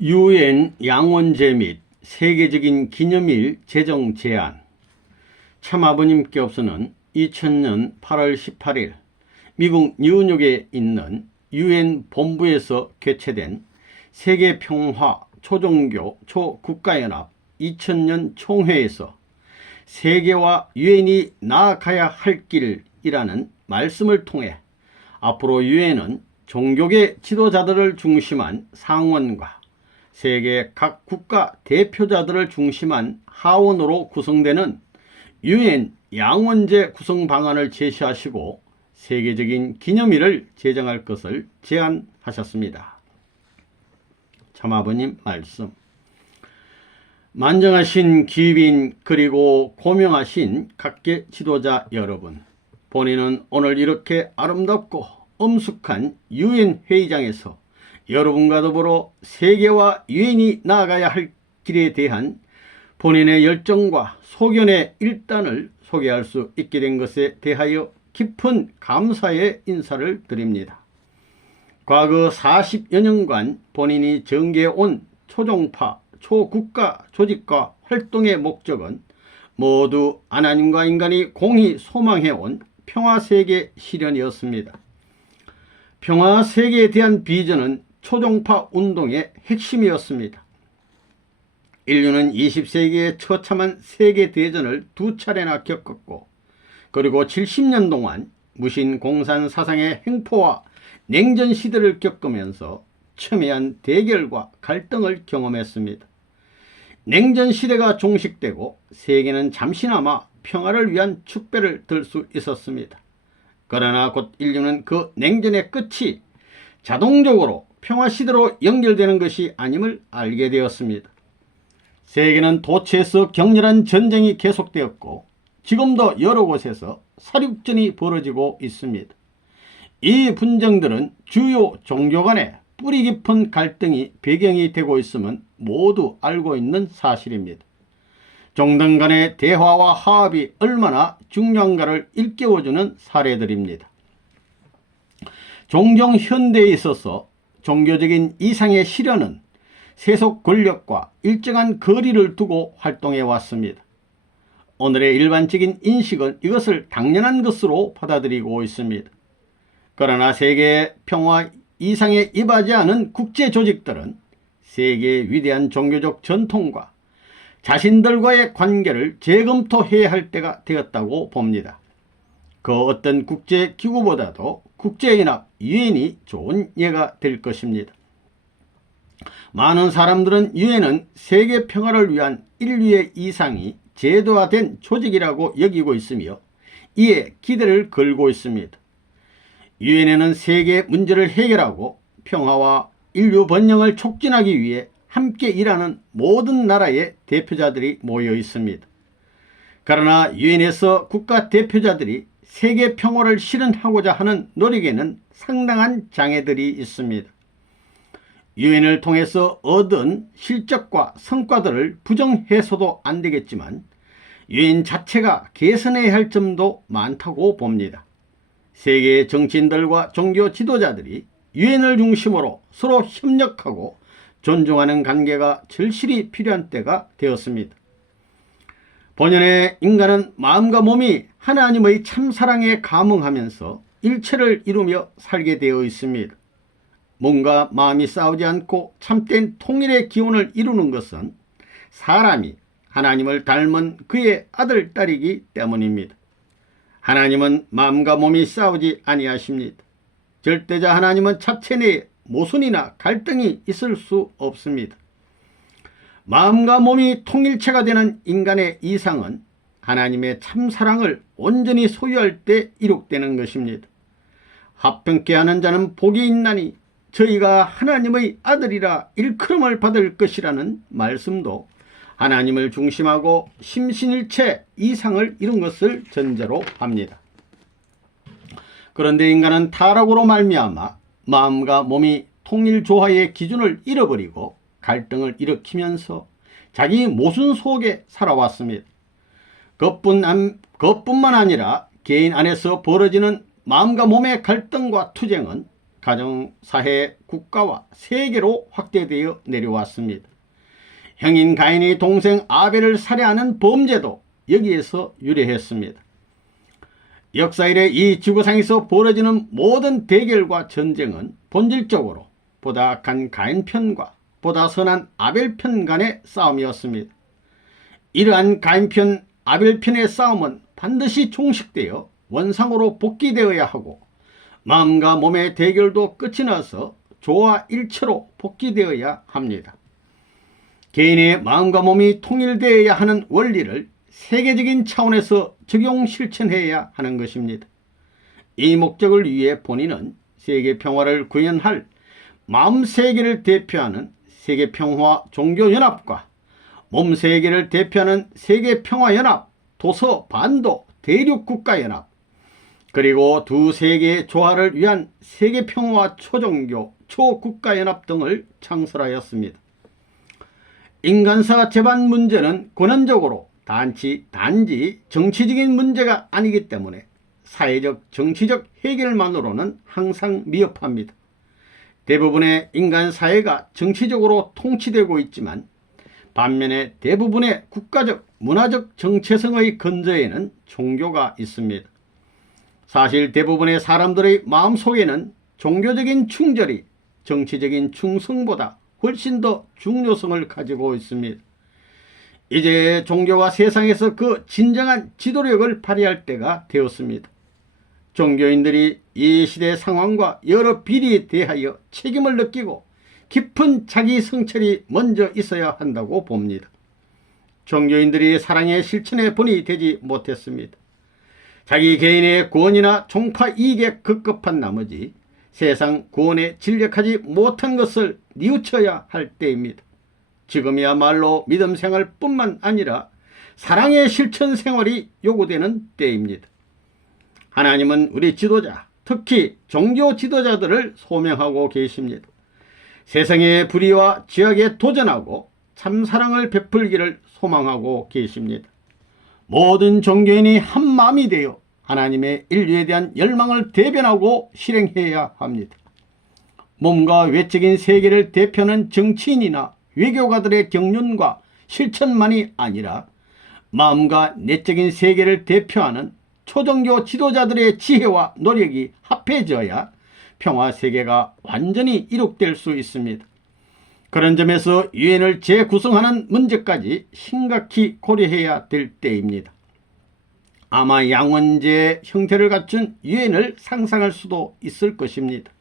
UN 양원제 및 세계적인 기념일 제정 제안. 참아버님께서는 2000년 8월 18일 미국 뉴욕에 있는 UN 본부에서 개최된 세계평화 초종교 초국가연합 2000년 총회에서 세계와 UN이 나아가야 할 길이라는 말씀을 통해 앞으로 UN은 종교계 지도자들을 중심한 상원과 세계 각 국가 대표자들을 중심한 하원으로 구성되는 UN 양원제 구성 방안을 제시하시고 세계적인 기념일을 제정할 것을 제안하셨습니다. 참아버님 말씀. 만정하신 귀빈 그리고 고명하신 각계 지도자 여러분, 본인은 오늘 이렇게 아름답고 엄숙한 UN 회의장에서 여러분과 더불어 세계와 UN이 나아가야 할 길에 대한 본인의 열정과 소견의 일단을 소개할 수 있게 된 것에 대하여 깊은 감사의 인사를 드립니다. 과거 40여 년간 본인이 전개해온 초종파, 초국가 조직과 활동의 목적은 모두 하나님과 인간이 공히 소망해온 평화세계 실현이었습니다. 평화세계에 대한 비전은 초종파 운동의 핵심이었습니다. 인류는 20세기에 처참한 세계대전을 두 차례나 겪었고, 그리고 70년 동안 무신 공산 사상의 횡포와 냉전 시대를 겪으면서 첨예한 대결과 갈등을 경험했습니다. 냉전 시대가 종식되고 세계는 잠시나마 평화를 위한 축배를 들 수 있었습니다. 그러나 곧 인류는 그 냉전의 끝이 자동적으로 평화 시대로 연결되는 것이 아님을 알게 되었습니다. 세계는 도처에서 격렬한 전쟁이 계속되었고 지금도 여러 곳에서 사륙전이 벌어지고 있습니다. 이 분쟁들은 주요 종교 간의 뿌리 깊은 갈등이 배경이 되고 있음은 모두 알고 있는 사실입니다. 종등 간의 대화와 화합이 얼마나 중요한가를 일깨워주는 사례들입니다. 종종 현대에 있어서 종교적인 이상의 실현은 세속 권력과 일정한 거리를 두고 활동해 왔습니다. 오늘의 일반적인 인식은 이것을 당연한 것으로 받아들이고 있습니다. 그러나 세계 평화 이상에 입하지 않은 국제 조직들은 세계의 위대한 종교적 전통과 자신들과의 관계를 재검토해야 할 때가 되었다고 봅니다. 그 어떤 국제기구보다도 국제연합 UN이 좋은 예가 될 것입니다. 많은 사람들은 UN은 세계 평화를 위한 인류의 이상이 제도화된 조직이라고 여기고 있으며 이에 기대를 걸고 있습니다. UN에는 세계 문제를 해결하고 평화와 인류 번영을 촉진하기 위해 함께 일하는 모든 나라의 대표자들이 모여 있습니다. 그러나 UN에서 국가 대표자들이 세계 평화를 실현하고자 하는 노력에는 상당한 장애들이 있습니다. UN을 통해서 얻은 실적과 성과들을 부정해서도 안 되겠지만 UN 자체가 개선해야 할 점도 많다고 봅니다. 세계의 정치인들과 종교 지도자들이 UN을 중심으로 서로 협력하고 존중하는 관계가 절실히 필요한 때가 되었습니다. 본연의 인간은 마음과 몸이 하나님의 참사랑에 감응하면서 일체를 이루며 살게 되어 있습니다. 몸과 마음이 싸우지 않고 참된 통일의 기원을 이루는 것은 사람이 하나님을 닮은 그의 아들, 딸이기 때문입니다. 하나님은 마음과 몸이 싸우지 아니하십니다. 절대자 하나님은 자체 내에 모순이나 갈등이 있을 수 없습니다. 마음과 몸이 통일체가 되는 인간의 이상은 하나님의 참사랑을 온전히 소유할 때 이룩되는 것입니다. 합평케 하는 자는 복이 있나니 저희가 하나님의 아들이라 일컬음을 받을 것이라는 말씀도 하나님을 중심하고 심신일체 이상을 이룬 것을 전제로 합니다. 그런데 인간은 타락으로 말미암아 마음과 몸이 통일조화의 기준을 잃어버리고 갈등을 일으키면서 자기 모순 속에 살아왔습니다. 그뿐만 아니라 개인 안에서 벌어지는 마음과 몸의 갈등과 투쟁은 가정, 사회, 국가와 세계로 확대되어 내려왔습니다. 형인 가인이 동생 아벨을 살해하는 범죄도 여기에서 유래했습니다. 역사 이래 이 지구상에서 벌어지는 모든 대결과 전쟁은 본질적으로 보다 악한 가인 편과 보다 선한 아벨 편 간의 싸움이었습니다. 이러한 가인 편, 아벨 편의 싸움은 반드시 종식되어 원상으로 복귀되어야 하고 마음과 몸의 대결도 끝이 나서 조화 일체로 복귀되어야 합니다. 개인의 마음과 몸이 통일되어야 하는 원리를 세계적인 차원에서 적용 실천해야 하는 것입니다. 이 목적을 위해 본인은 세계 평화를 구현할 마음세계를 대표하는 세계평화 종교연합과 몸세계를 대표하는 세계평화연합, 도서반도 대륙국가연합, 그리고 두 세계의 조화를 위한 세계평화 초종교 초국가연합 등을 창설하였습니다. 인간사 재반 문제는 근원적으로 단지 정치적인 문제가 아니기 때문에 사회적 정치적 해결만으로는 항상 미흡합니다. 대부분의 인간 사회가 정치적으로 통치되고 있지만 반면에 대부분의 국가적 문화적 정체성의 근저에는 종교가 있습니다. 사실 대부분의 사람들의 마음속에는 종교적인 충절이 정치적인 충성보다 훨씬 더 중요성을 가지고 있습니다. 이제 종교가 세상에서 그 진정한 지도력을 발휘할 때가 되었습니다. 종교인들이 이 시대 상황과 여러 비리에 대하여 책임을 느끼고 깊은 자기 성찰이 먼저 있어야 한다고 봅니다. 종교인들이 사랑의 실천에 본이 되지 못했습니다. 자기 개인의 구원이나 종파 이익에 급급한 나머지 세상 구원에 진력하지 못한 것을 뉘우쳐야 할 때입니다. 지금이야말로 믿음 생활뿐만 아니라 사랑의 실천 생활이 요구되는 때입니다. 하나님은 우리 지도자, 특히 종교 지도자들을 소명하고 계십니다. 세상의 불의와 죄악에 도전하고 참사랑을 베풀기를 소망하고 계십니다. 모든 종교인이 한 마음이 되어 하나님의 인류에 대한 열망을 대변하고 실행해야 합니다. 몸과 외적인 세계를 대표하는 정치인이나 외교가들의 경륜과 실천만이 아니라 마음과 내적인 세계를 대표하는 초종교 지도자들의 지혜와 노력이 합해져야 평화세계가 완전히 이룩될 수 있습니다. 그런 점에서 유엔을 재구성하는 문제까지 심각히 고려해야 될 때입니다. 아마 양원제의 형태를 갖춘 유엔을 상상할 수도 있을 것입니다.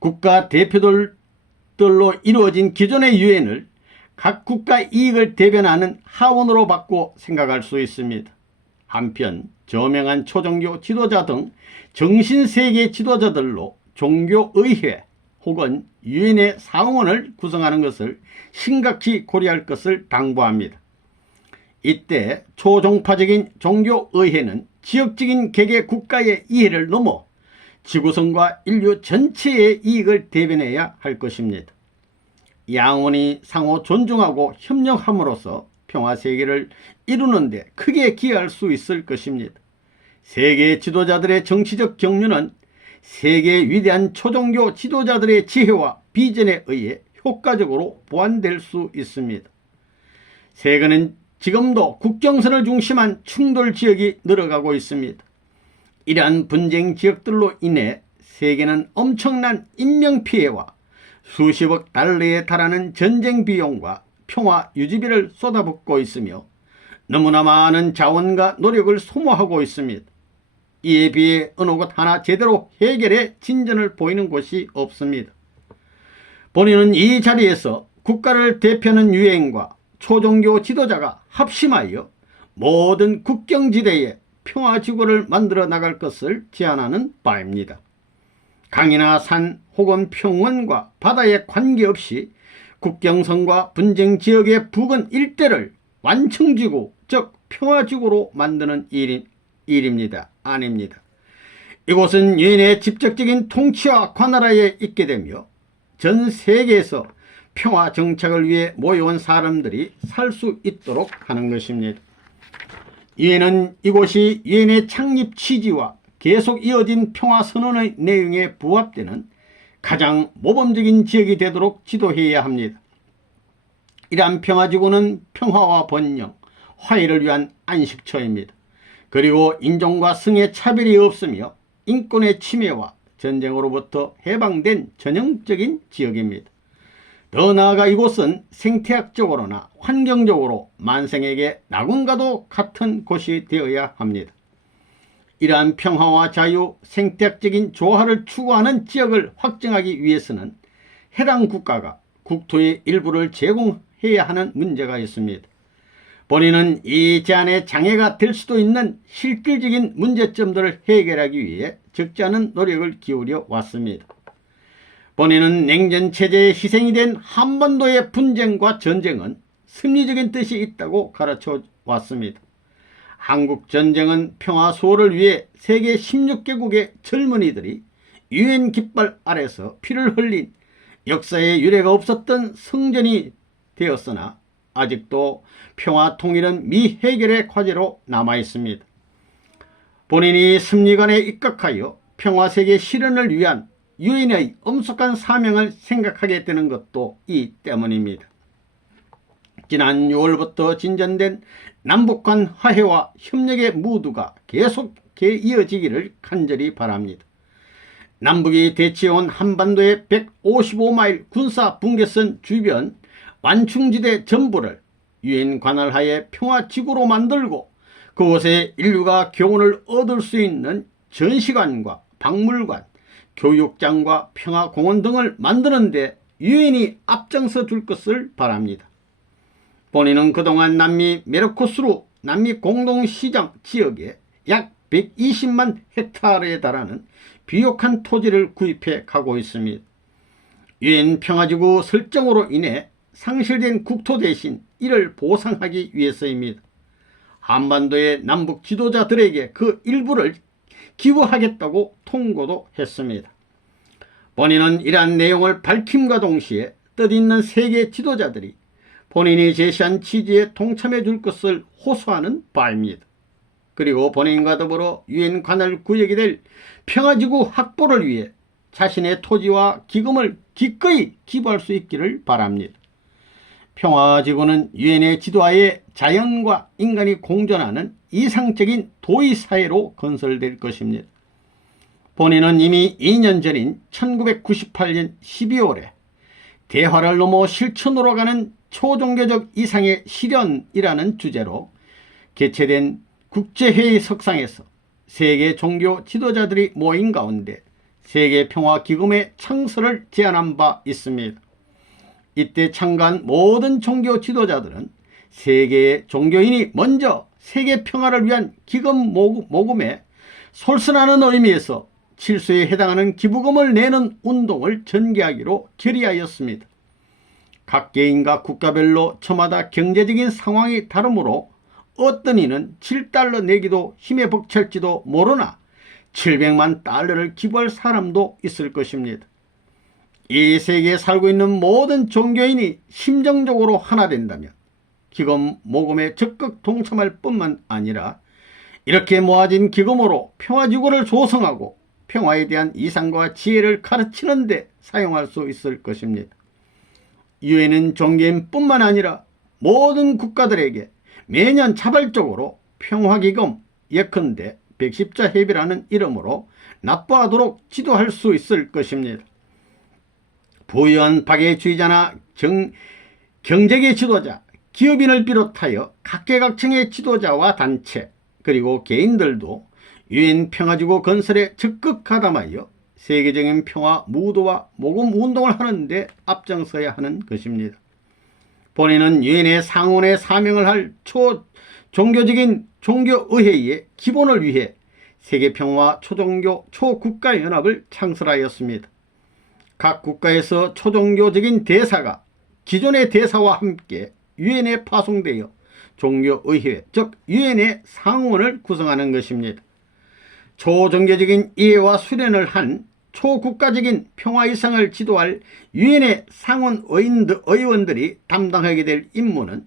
국가 대표들로 이루어진 기존의 유엔을 각 국가 이익을 대변하는 하원으로 바꿔 생각할 수 있습니다. 한편 저명한 초종교 지도자 등 정신세계 지도자들로 종교의회 혹은 유엔의 상원을 구성하는 것을 심각히 고려할 것을 당부합니다. 이때 초종파적인 종교의회는 지역적인 개개 국가의 이해를 넘어 지구성과 인류 전체의 이익을 대변해야 할 것입니다. 양원이 상호 존중하고 협력함으로써 평화세계를 이루는 데 크게 기여할 수 있을 것입니다. 세계 지도자들의 정치적 경륜은 세계 위대한 초종교 지도자들의 지혜와 비전에 의해 효과적으로 보완될 수 있습니다. 세계는 지금도 국경선을 중심한 충돌 지역이 늘어가고 있습니다. 이러한 분쟁 지역들로 인해 세계는 엄청난 인명피해와 수십억 달러에 달하는 전쟁 비용과 평화 유지비를 쏟아붓고 있으며 너무나 많은 자원과 노력을 소모하고 있습니다. 이에 비해 어느 곳 하나 제대로 해결에 진전을 보이는 곳이 없습니다. 본인은 이 자리에서 국가를 대표하는 유엔과 초종교 지도자가 합심하여 모든 국경지대에 평화지구를 만들어 나갈 것을 제안하는 바입니다. 강이나 산 혹은 평원과 바다에 관계없이 국경선과 분쟁지역의 부근 일대를 완충지구 즉 평화지구로 만드는 일입니다. 아닙니다. 이곳은 유엔의 직접적인 통치와 관할하에 있게 되며 전 세계에서 평화 정착을 위해 모여온 사람들이 살 수 있도록 하는 것입니다. 유엔은 이곳이 유엔의 창립 취지와 계속 이어진 평화선언의 내용에 부합되는 가장 모범적인 지역이 되도록 지도해야 합니다. 이러한 평화지구는 평화와 번영, 화해를 위한 안식처입니다. 그리고 인종과 성의 차별이 없으며 인권의 침해와 전쟁으로부터 해방된 전형적인 지역입니다. 더 나아가 이곳은 생태학적으로나 환경적으로 만생에게 낙원과도 같은 곳이 되어야 합니다. 이러한 평화와 자유, 생태학적인 조화를 추구하는 지역을 확정하기 위해서는 해당 국가가 국토의 일부를 제공해야 하는 문제가 있습니다. 본인은 이 제안에 장애가 될 수도 있는 실질적인 문제점들을 해결하기 위해 적지 않은 노력을 기울여 왔습니다. 본인은 냉전체제의 희생이 된 한반도의 분쟁과 전쟁은 승리적인 뜻이 있다고 가르쳐 왔습니다. 한국전쟁은 평화수호를 위해 세계 16개국의 젊은이들이 유엔 깃발 아래서 피를 흘린 역사의 유례가 없었던 성전이 되었으나 아직도 평화 통일은 미해결의 과제로 남아있습니다. 본인이 섭리관에 입각하여 평화세계 실현을 위한 유엔의 엄숙한 사명을 생각하게 되는 것도 이 때문입니다. 지난 6월부터 진전된 남북 간 화해와 협력의 무드가 계속해 이어지기를 간절히 바랍니다. 남북이 대치해온 한반도의 155마일 군사 분계선 주변 완충지대 전부를 유엔 관할하에 평화지구로 만들고 그곳에 인류가 교훈을 얻을 수 있는 전시관과 박물관, 교육장과 평화공원 등을 만드는 데 유엔이 앞장서 줄 것을 바랍니다. 본인은 그동안 남미 메르코스루 남미 공동시장 지역에 약 120만 헥타르에 달하는 비옥한 토지를 구입해 가고 있습니다. 유엔 평화지구 설정으로 인해 상실된 국토 대신 이를 보상하기 위해서입니다. 한반도의 남북 지도자들에게 그 일부를 기부하겠다고 통보도 했습니다. 본인은 이러한 내용을 밝힘과 동시에 뜻있는 세계 지도자들이 본인이 제시한 취지에 동참해 줄 것을 호소하는 바입니다. 그리고 본인과 더불어 유엔 관할 구역이 될 평화지구 확보를 위해 자신의 토지와 기금을 기꺼이 기부할 수 있기를 바랍니다. 평화지구는 유엔의 지도하에 자연과 인간이 공존하는 이상적인 도의사회로 건설될 것입니다. 본인은 이미 2년 전인 1998년 12월에 대화를 넘어 실천으로 가는 초종교적 이상의 실현이라는 주제로 개최된 국제회의 석상에서 세계 종교 지도자들이 모인 가운데 세계평화기금의 창설을 제안한 바 있습니다. 이때 참가한 모든 종교 지도자들은 세계의 종교인이 먼저 세계 평화를 위한 기금 모금에 솔선하는 의미에서 칠수에 해당하는 기부금을 내는 운동을 전개하기로 결의하였습니다. 각 개인과 국가별로 저마다 경제적인 상황이 다르므로 어떤 이는 7달러 내기도 힘에 벅찰지도 모르나 700만 달러를 기부할 사람도 있을 것입니다. 이 세계에 살고 있는 모든 종교인이 심정적으로 하나 된다면 기금 모금에 적극 동참할 뿐만 아니라 이렇게 모아진 기금으로 평화지구를 조성하고 평화에 대한 이상과 지혜를 가르치는 데 사용할 수 있을 것입니다. 유엔은 종교인 뿐만 아니라 모든 국가들에게 매년 자발적으로 평화기금 예컨대 110자 협의라는 이름으로 납부하도록 지도할 수 있을 것입니다. 부유한 박애주의자나 경제계 지도자, 기업인을 비롯하여 각계각층의 지도자와 단체 그리고 개인들도 유엔 평화지구 건설에 적극 가담하여 세계적인 평화 무도와 모금 운동을 하는 데 앞장서야 하는 것입니다. 본인은 유엔의 상원의 사명을 할 초종교적인 종교의회의 기본을 위해 세계평화 초종교 초국가연합을 창설하였습니다. 각 국가에서 초종교적인 대사가 기존의 대사와 함께 유엔에 파송되어 종교의회 즉 유엔의 상원을 구성하는 것입니다. 초종교적인 이해와 수련을 한 초국가적인 평화이상을 지도할 유엔의 상원 의원들이 담당하게 될 임무는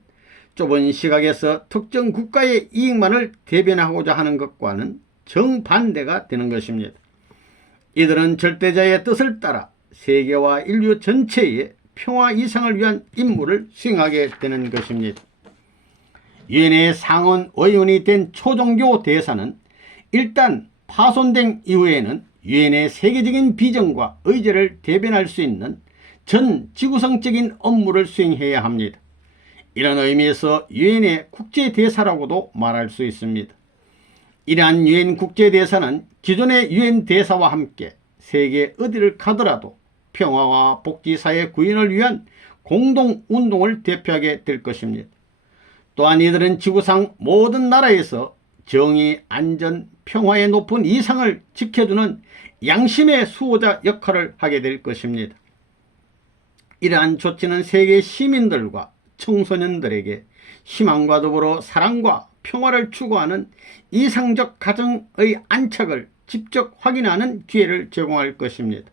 좁은 시각에서 특정 국가의 이익만을 대변하고자 하는 것과는 정반대가 되는 것입니다. 이들은 절대자의 뜻을 따라 세계와 인류 전체의 평화 이상을 위한 임무를 수행하게 되는 것입니다. 유엔의 상원 의원이 된 초종교 대사는 일단 파손된 이후에는 유엔의 세계적인 비전과 의제를 대변할 수 있는 전 지구성적인 업무를 수행해야 합니다. 이런 의미에서 유엔의 국제대사라고도 말할 수 있습니다. 이러한 유엔 국제대사는 기존의 유엔 대사와 함께 세계 어디를 가더라도 평화와 복지사회 구현을 위한 공동운동을 대표하게 될 것입니다. 또한 이들은 지구상 모든 나라에서 정의, 안전, 평화의 높은 이상을 지켜주는 양심의 수호자 역할을 하게 될 것입니다. 이러한 조치는 세계 시민들과 청소년들에게 희망과 더불어 사랑과 평화를 추구하는 이상적 가정의 안착을 직접 확인하는 기회를 제공할 것입니다.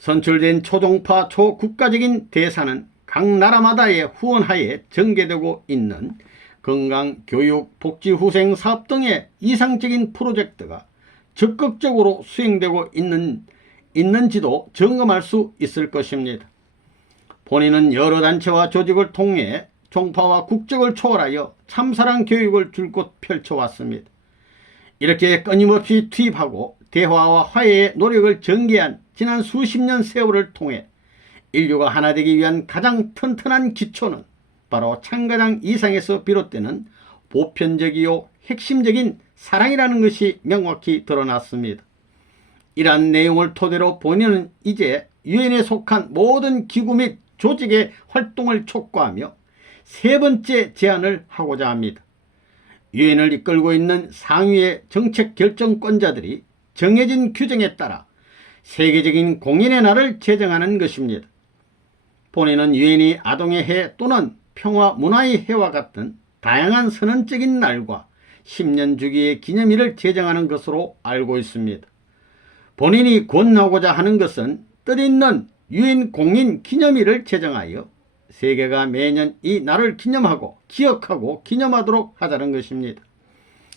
선출된 초종파 초국가적인 대사는 각 나라마다의 후원하에 전개되고 있는 건강, 교육, 복지, 후생 사업 등의 이상적인 프로젝트가 적극적으로 수행되고 있는지도 점검할 수 있을 것입니다. 본인은 여러 단체와 조직을 통해 종파와 국적을 초월하여 참사랑 교육을 줄곧 펼쳐왔습니다. 이렇게 끊임없이 투입하고 대화와 화해의 노력을 전개한 지난 수십 년 세월을 통해 인류가 하나 되기 위한 가장 튼튼한 기초는 바로 참가장 이상에서 비롯되는 보편적이요 핵심적인 사랑이라는 것이 명확히 드러났습니다. 이러한 내용을 토대로 본인은 이제 유엔에 속한 모든 기구 및 조직의 활동을 촉구하며 세 번째 제안을 하고자 합니다. 유엔을 이끌고 있는 상위의 정책 결정권자들이 정해진 규정에 따라 세계적인 공인의 날을 제정하는 것입니다. 본인은 유엔이 아동의 해 또는 평화 문화의 해와 같은 다양한 선언적인 날과 10년 주기의 기념일을 제정하는 것으로 알고 있습니다. 본인이 권하고자 하는 것은 뜻있는 유엔 공인 기념일을 제정하여 세계가 매년 이 날을 기념하고 기억하고 기념하도록 하자는 것입니다.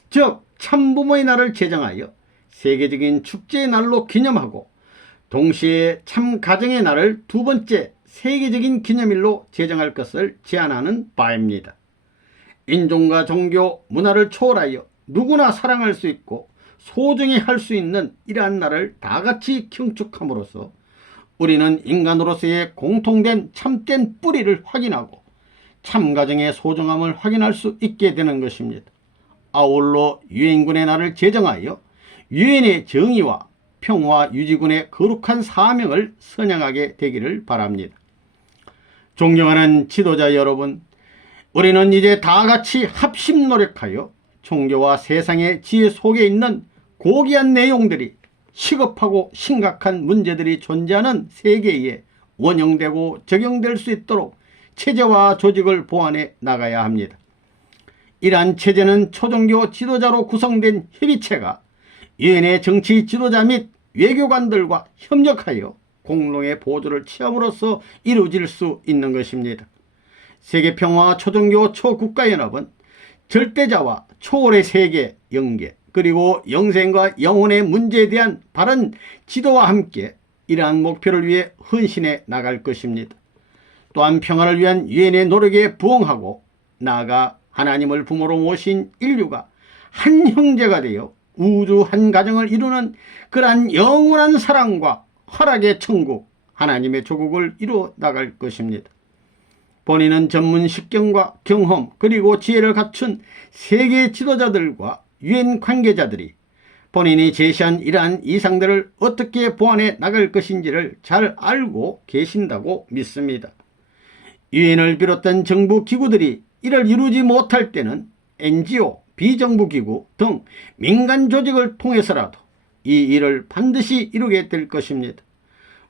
즉 참부모의 날을 제정하여 세계적인 축제의 날로 기념하고 동시에 참가정의 날을 두 번째 세계적인 기념일로 제정할 것을 제안하는 바입니다. 인종과 종교, 문화를 초월하여 누구나 사랑할 수 있고 소중히 할 수 있는 이러한 날을 다같이 경축함으로써 우리는 인간으로서의 공통된 참된 뿌리를 확인하고 참가정의 소중함을 확인할 수 있게 되는 것입니다. 아울러 유엔군의 날을 제정하여 유엔의 정의와 평화 유지군의 거룩한 사명을 선양하게 되기를 바랍니다. 존경하는 지도자 여러분, 우리는 이제 다같이 합심 노력하여 종교와 세상의 지혜 속에 있는 고귀한 내용들이 시급하고 심각한 문제들이 존재하는 세계에 원용되고 적용될 수 있도록 체제와 조직을 보완해 나가야 합니다. 이러한 체제는 초종교 지도자로 구성된 협의체가 유엔의 정치 지도자 및 외교관들과 협력하여 공동의 보조를 취함으로써 이루어질 수 있는 것입니다. 세계평화 초종교 초국가연합은 절대자와 초월의 세계 연계 그리고 영생과 영혼의 문제에 대한 바른 지도와 함께 이러한 목표를 위해 헌신해 나갈 것입니다. 또한 평화를 위한 유엔의 노력에 부응하고 나아가 하나님을 부모로 모신 인류가 한 형제가 되어 우주 한 가정을 이루는 그러한 영원한 사랑과 허락의 천국 하나님의 조국을 이루어 나갈 것입니다. 본인은 전문 식견과 경험 그리고 지혜를 갖춘 세계 지도자들과 유엔 관계자들이 본인이 제시한 이러한 이상들을 어떻게 보완해 나갈 것인지를 잘 알고 계신다고 믿습니다. 유엔을 비롯한 정부 기구들이 이를 이루지 못할 때는 NGO, 비정부기구 등 민간 조직을 통해서라도 이 일을 반드시 이루게 될 것입니다.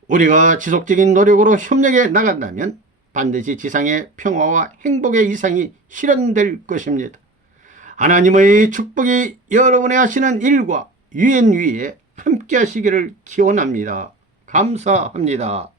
우리가 지속적인 노력으로 협력해 나간다면 반드시 지상의 평화와 행복의 이상이 실현될 것입니다. 하나님의 축복이 여러분의 하시는 일과 유엔 위에 함께 하시기를 기원합니다. 감사합니다.